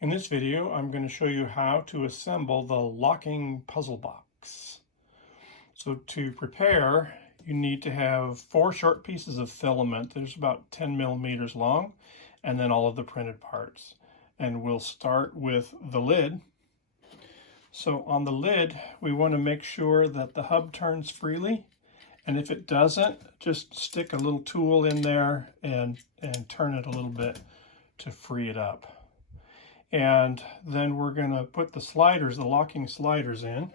In this video, I'm going to show you how to assemble the locking puzzle box. So to prepare, you need to have 4 short pieces of filament. There's about 10 millimeters long, and then all of the printed parts. And we'll start with the lid. So on the lid, we want to make sure that the hub turns freely. And if it doesn't, just stick a little tool in there and turn it a little bit to free it up. And then we're going to put the sliders, the locking sliders in.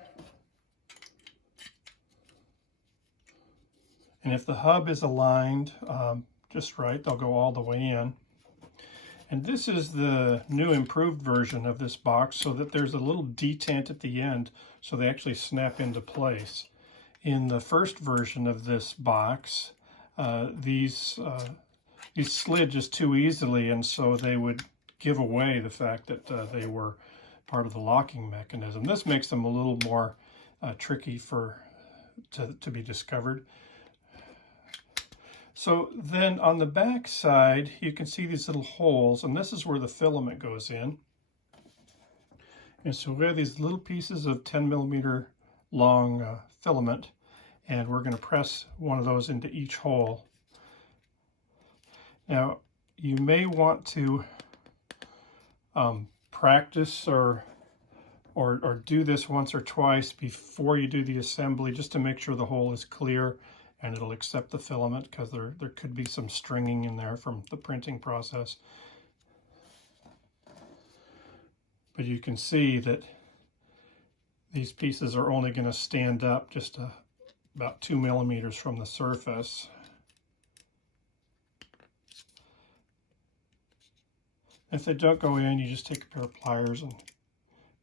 And if the hub is aligned just right, they'll go all the way in. And this is the new improved version of this box, so that there's a little detent at the end so they actually snap into place. In the first version of this box, these slid just too easily, and so they would give away the fact that they were part of the locking mechanism. This makes them a little more tricky to be discovered. So then on the back side, you can see these little holes, and this is where the filament goes in. And so we have these little pieces of 10 millimeter long filament, and we're going to press one of those into each hole. Now, you may want to practice or do this once or twice before you do the assembly, just to make sure the hole is clear and it'll accept the filament, because there could be some stringing in there from the printing process. But you can see that these pieces are only going to stand up just about 2 millimeters from the surface. If they don't go in, you just take a pair of pliers and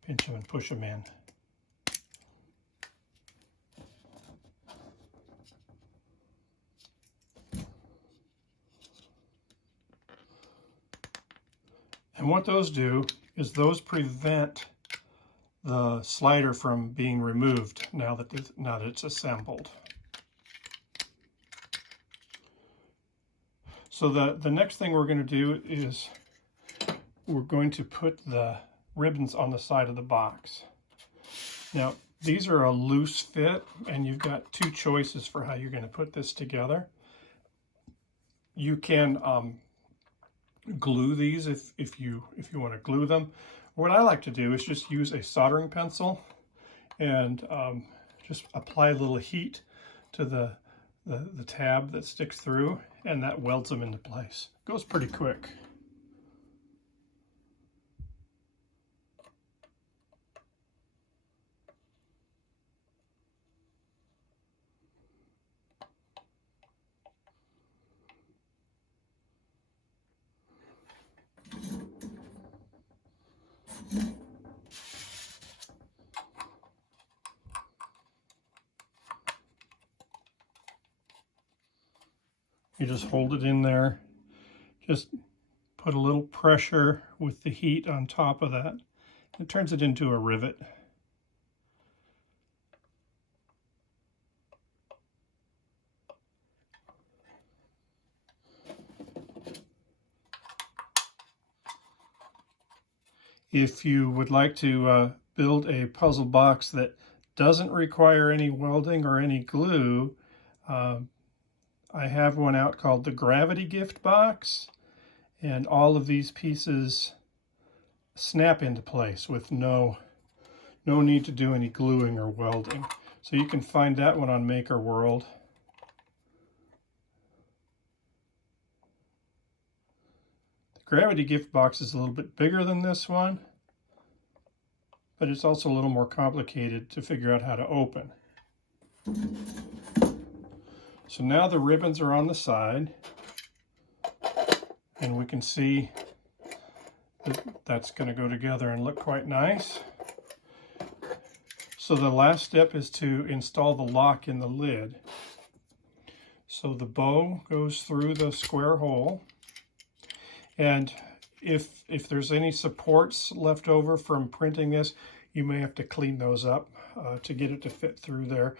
pinch them and push them in. And what those do is those prevent the slider from being removed now that it's assembled. So the next thing we're going to do is we're going to put the ribbons on the side of the box. Now, these are a loose fit, and you've got 2 choices for how you're going to put this together. You can glue these if you want to glue them. What I like to do is just use a soldering pencil and just apply a little heat to the tab that sticks through, and that welds them into place. It goes pretty quick. You just hold it in there, just put a little pressure with the heat on top of that. It turns it into a rivet. If you would like to build a puzzle box that doesn't require any welding or any glue, I have one out called the Gravity Gift Box, and all of these pieces snap into place with no need to do any gluing or welding. So you can find that one on Maker World. The Gravity Gift Box is a little bit bigger than this one, but it's also a little more complicated to figure out how to open. So now the ribbons are on the side, and we can see that that's going to go together and look quite nice. So the last step is to install the lock in the lid. So the bow goes through the square hole, and if there's any supports left over from printing this, you may have to clean those up to get it to fit through there.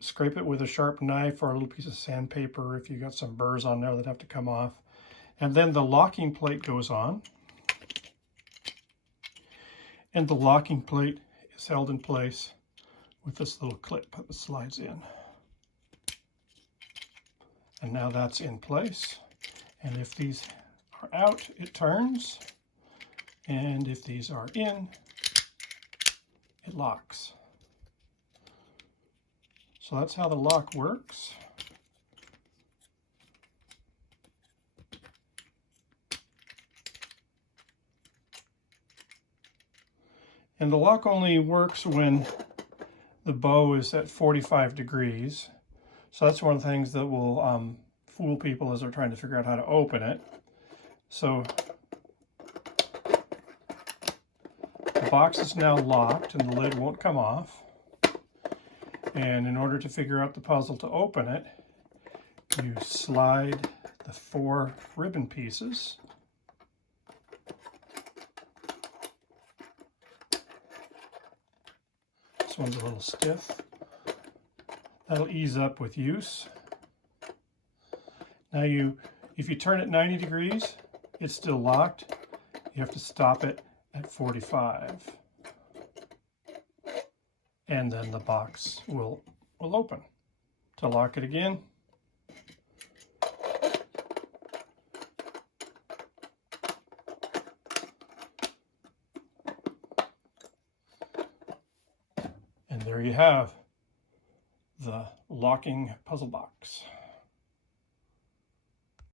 Scrape it with a sharp knife or a little piece of sandpaper if you got some burrs on there that have to come off. And then the locking plate goes on. And the locking plate is held in place with this little clip that slides in. And now that's in place. And if these are out, it turns. And if these are in, it locks. So that's how the lock works. And the lock only works when the bow is at 45 degrees. So that's one of the things that will fool people as they're trying to figure out how to open it. So the box is now locked and the lid won't come off. And in order to figure out the puzzle to open it, you slide the 4 ribbon pieces. This one's a little stiff. That'll ease up with use. Now if you turn it 90 degrees, it's still locked. You have to stop it at 45. And then the box will open. To lock it again, and there you have the locking puzzle box.